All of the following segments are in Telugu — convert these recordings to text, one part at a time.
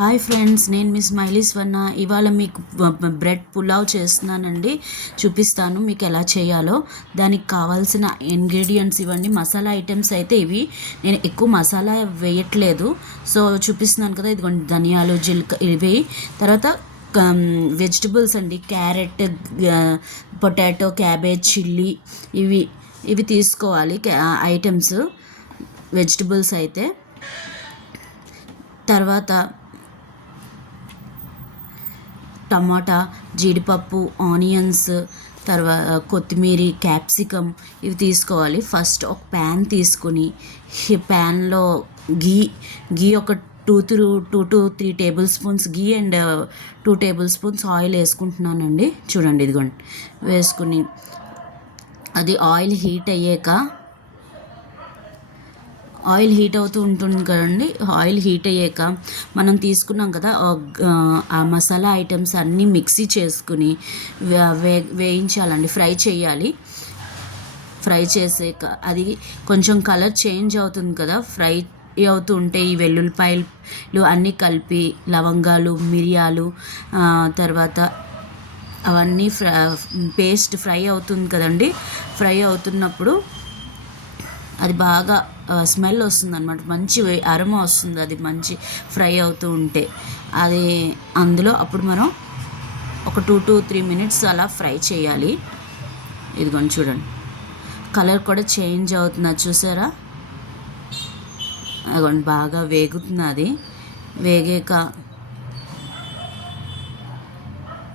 హాయ్ ఫ్రెండ్స్, నేను మీ స్మైలీ స్వర్ణ. ఇవాళ మీకు బ్రెడ్ పులావ్ చేస్తున్నానండి. చూపిస్తాను మీకు ఎలా చేయాలో. దానికి కావాల్సిన ఇంగ్రీడియంట్స్ ఇవ్వండి. మసాలా ఐటమ్స్ అయితే ఇవి. నేను ఎక్కువ మసాలా వేయట్లేదు, సో చూపిస్తున్నాను కదా. ఇదిగోండి ధనియాలు, జీలకర్ర ఇవి. తర్వాత వెజిటబుల్స్ అండి, క్యారెట్, పొటాటో, క్యాబేజ్, చిల్లీ, ఇవి ఇవి తీసుకోవాలి ఐటమ్స్, వెజిటబుల్స్ అయితే. తర్వాత టమాటా, జీడిపప్పు, ఆనియన్స్, తర్వాత కొత్తిమీర, క్యాప్సికమ్, ఇవి తీసుకోవాలి. ఫస్ట్ ఒక ప్యాన్ తీసుకుని ప్యాన్లో గీ ఒక 2 to 3 table spoons ghee and 2 table spoons oil వేసుకుంటున్నానండి. చూడండి, ఇదిగోండి వేసుకుని అది ఆయిల్ హీట్ అయ్యాక, ఆయిల్ హీట్ అవుతూ ఉంటుంది కదండి. ఆయిల్ హీట్ అయ్యాక మనం తీసుకున్నాం కదా ఆ మసాలా ఐటమ్స్ అన్నీ మిక్సీ చేసుకుని వేయించాలండి, ఫ్రై చేయాలి. ఫ్రై చేసాక అది కొంచెం కలర్ చేంజ్ అవుతుంది కదా, ఫ్రై అవుతూ ఉంటే ఈ వెల్లుల్లిపాయలు అన్నీ కలిపి, లవంగాలు, మిరియాలు, తర్వాత అవన్నీ పేస్ట్ ఫ్రై అవుతుంది కదండి. ఫ్రై అవుతున్నప్పుడు అది బాగా స్మెల్ వస్తుంది అనమాట, మంచి అరోమా వస్తుంది అది మంచి ఫ్రై అవుతూ ఉంటే. అది అందులో అప్పుడు మనం ఒక 2 to 3 మినిట్స్ అలా ఫ్రై చేయాలి. ఇదిగోండి చూడండి, కలర్ కూడా చేంజ్ అవుతున్నది చూసారా. అదిగోండి బాగా వేగుతున్నది. వేగాక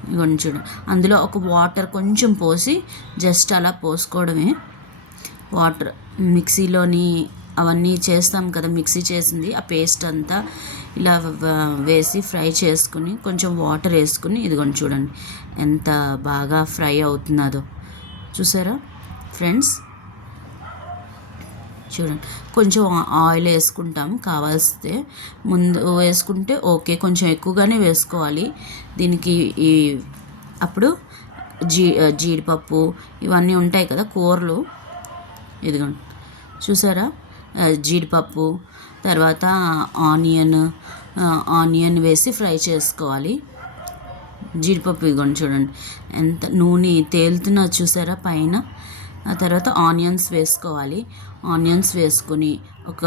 ఇదిగోండి చూడండి, అందులో ఒక వాటర్ కొంచెం పోసి జస్ట్ అలా పోసుకోవడమే. వాటర్ మిక్సీలోని అవన్నీ చేస్తాం కదా, మిక్సీ చేసింది ఆ పేస్ట్ అంతా ఇలా వేసి ఫ్రై చేసుకుని కొంచెం వాటర్ వేసుకుని, ఇదిగోండి చూడండి ఎంత బాగా ఫ్రై అవుతున్నదో చూసారా ఫ్రెండ్స్. చూడండి, కొంచెం ఆయిల్ వేసుకుంటాం కావాల్స్తే, ముందు వేసుకుంటే ఓకే, కొంచెం ఎక్కువగానే వేసుకోవాలి దీనికి. అప్పుడు జీడిపప్పు ఇవన్నీ ఉంటాయి కదా కూరలు, ఇదిగోండి చూసారా. జీడిపప్పు, తర్వాత ఆనియన్ వేసి ఫ్రై చేసుకోవాలి. జీడిపప్పు ఇదిగోండి చూడండి ఎంత నూనె తేలుతున్నది చూసారా పైన. ఆ తర్వాత ఆనియన్స్ వేసుకోవాలి. ఆనియన్స్ వేసుకుని ఒక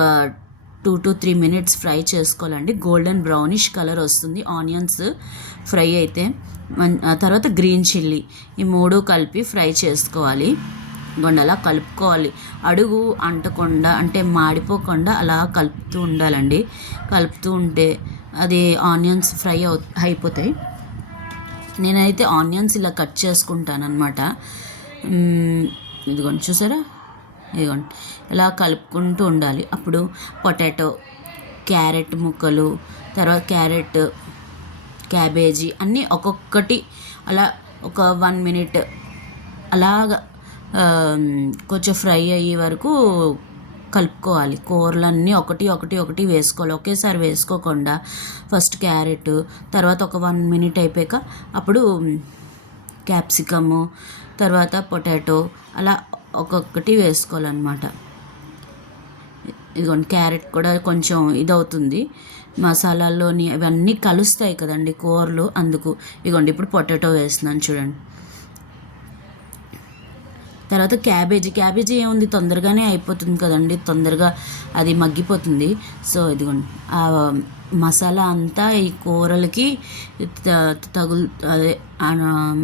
2 to 3 మినిట్స్ ఫ్రై చేసుకోవాలండి. గోల్డెన్ బ్రౌనిష్ కలర్ వస్తుంది ఆనియన్స్ ఫ్రై అయితే. ఆ తర్వాత గ్రీన్ చిల్లీ, ఈ 3 కలిపి ఫ్రై చేసుకోవాలి. అలా కలుపుకోవాలి, అడుగు అంటకుండా అంటే మాడిపోకుండా అలా కలుపుతూ ఉండాలండి. కలుపుతూ ఉంటే అది ఆనియన్స్ ఫ్రై అయిపోతాయి. నేనైతే ఆనియన్స్ ఇలా కట్ చేసుకుంటాను అనమాట. ఇదిగోండి చూసారా, ఇదిగోండి ఇలా కలుపుకుంటూ ఉండాలి. అప్పుడు పొటాటో, క్యారెట్ ముక్కలు, తర్వాత క్యాబేజీ అన్నీ ఒక్కొక్కటి అలా ఒక 1 మినిట్ అలాగా కొంచెం ఫ్రై అయ్యే వరకు కలుపుకోవాలి. కూరలన్నీ ఒకటి వేసుకోవాలి, ఒకేసారి వేసుకోకుండా. ఫస్ట్ క్యారెట్, తర్వాత ఒక 1 మినిట్ అయిపోయాక అప్పుడు క్యాప్సికము, తర్వాత పొటాటో, అలా ఒక్కొక్కటి వేసుకోవాలన్నమాట. ఇదిగోండి క్యారెట్ కూడా కొంచెం ఇదవుతుంది, మసాలాల్లోని అవన్నీ కలుస్తాయి కదండి కూరలు, అందుకు. ఇదిగోండి ఇప్పుడు పొటాటో వేస్తున్నాను చూడండి. తర్వాత క్యాబేజీ ఏముంది, తొందరగానే అయిపోతుంది కదండి, తొందరగా అది మగ్గిపోతుంది. సో ఇదిగోండి ఆ మసాలా అంతా ఈ కూరలకి అదే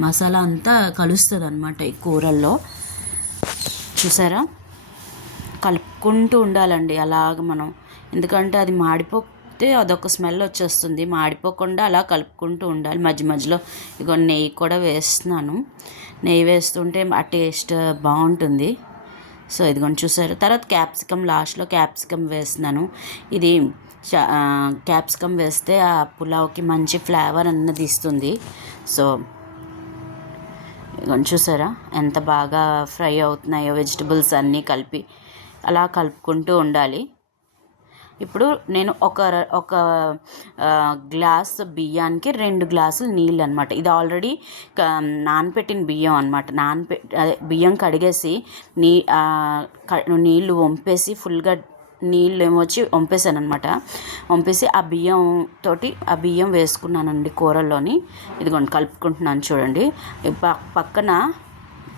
మసాలా అంతా కలుస్తుంది అనమాట ఈ కూరల్లో. చూసారా, కలుపుకుంటూ ఉండాలండి అలాగ మనం, ఎందుకంటే అది మాడిపోతే అదొక స్మెల్ వచ్చేస్తుంది. మాడిపోకుండా అలా కలుపుకుంటూ ఉండాలి మధ్య మధ్యలో. ఇగో నెయ్యి కూడా వేస్తున్నాను, నెయ్యి వేస్తుంటే ఆ టేస్ట్ బాగుంటుంది. సో ఇదిగోండి చూసారు. తర్వాత క్యాప్సికమ్, లాస్ట్లో క్యాప్సికమ్ వేస్తున్నాను. ఇది క్యాప్సికమ్ వేస్తే ఆ పులావ్కి మంచి ఫ్లేవర్ అన్నది ఇస్తుంది. సో ఇదిగోండి చూసారా ఎంత బాగా ఫ్రై అవుతున్నాయో వెజిటబుల్స్ అన్నీ కలిపి. అలా కలుపుకుంటూ ఉండాలి. ఇప్పుడు నేను ఒక గ్లాస్ బియ్యానికి 2 గ్లాసులు నీళ్ళు అనమాట. ఇది ఆల్రెడీ నానపెట్టిన బియ్యం అనమాట. బియ్యం కడిగేసి నీళ్ళు వంపేసి ఫుల్గా నీళ్ళు ఏమొచ్చి వంపేసాను అనమాట. వంపేసి ఆ బియ్యం వేసుకున్నానండి కూరల్లోని. ఇదిగోండి కలుపుకుంటున్నాను చూడండి. పక్కన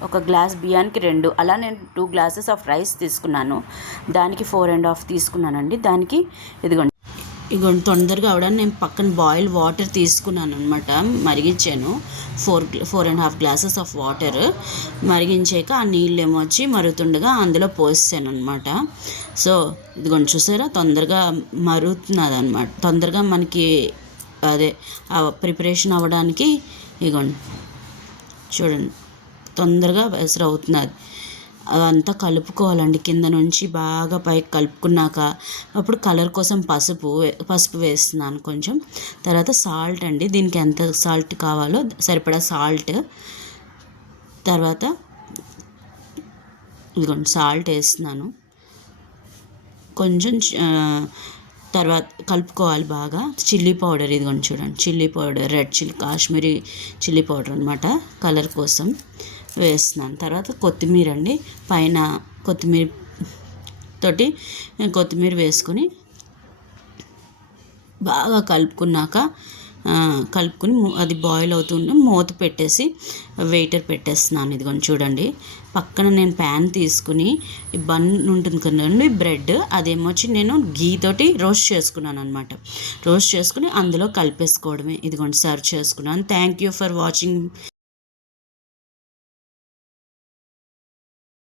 ఒక గ్లాస్ బియ్యానికి 2, అలా నేను 2 గ్లాసెస్ ఆఫ్ రైస్ తీసుకున్నాను. దానికి 4.5 తీసుకున్నానండి. దానికి ఇదిగోండి తొందరగా అవడానికి నేను పక్కన బాయిల్ వాటర్ తీసుకున్నాను అనమాట. మరిగించాను 4.5 గ్లాసెస్ ఆఫ్ వాటర్. మరిగించాక ఆ నీళ్ళు ఏమొచ్చి మరుగుతుండగా అందులో పోసాను అనమాట. సో ఇదిగోండి చూసారా, తొందరగా మరుగుతున్నది అనమాట. తొందరగా మనకి అదే ప్రిపరేషన్ అవ్వడానికి ఇదిగోండి చూడండి తొందరగా వెసరు అవుతున్నది. అదంతా కలుపుకోవాలండి. కింద నుంచి బాగా పైకి కలుపుకున్నాక అప్పుడు కలర్ కోసం పసుపు వేస్తున్నాను కొంచెం. తర్వాత సాల్ట్ అండి, దీనికి ఎంత సాల్ట్ కావాలో సరిపడా సాల్ట్. తర్వాత ఇదిగోండి సాల్ట్ వేస్తున్నాను కొంచెం. తర్వాత కలుపుకోవాలి బాగా. చిల్లీ పౌడర్ ఇదిగోండి చూడండి, chilli powder, red chilli Kashmiri chilli powder అనమాట, కలర్ కోసం వేస్తున్నాను. తర్వాత కొత్తిమీర అండి, పైన కొత్తిమీర వేసుకొని బాగా కలుపుకుని అది బాయిల్ అవుతుంటే మూత పెట్టేసి వెయిటర్ పెట్టేస్తున్నాను. ఇదిగోండి చూడండి, పక్కన నేను ప్యాన్ తీసుకుని ఈ బన్ ఉంటుంది కదండి బ్రెడ్, అదేమొచ్చి నేను గీతోటి రోస్ట్ చేసుకున్నాను అనమాట. రోస్ట్ చేసుకుని అందులో కలిపేసుకోవడమే. ఇదిగోండి సర్వ్ చేసుకున్నాను. Thank you for watching.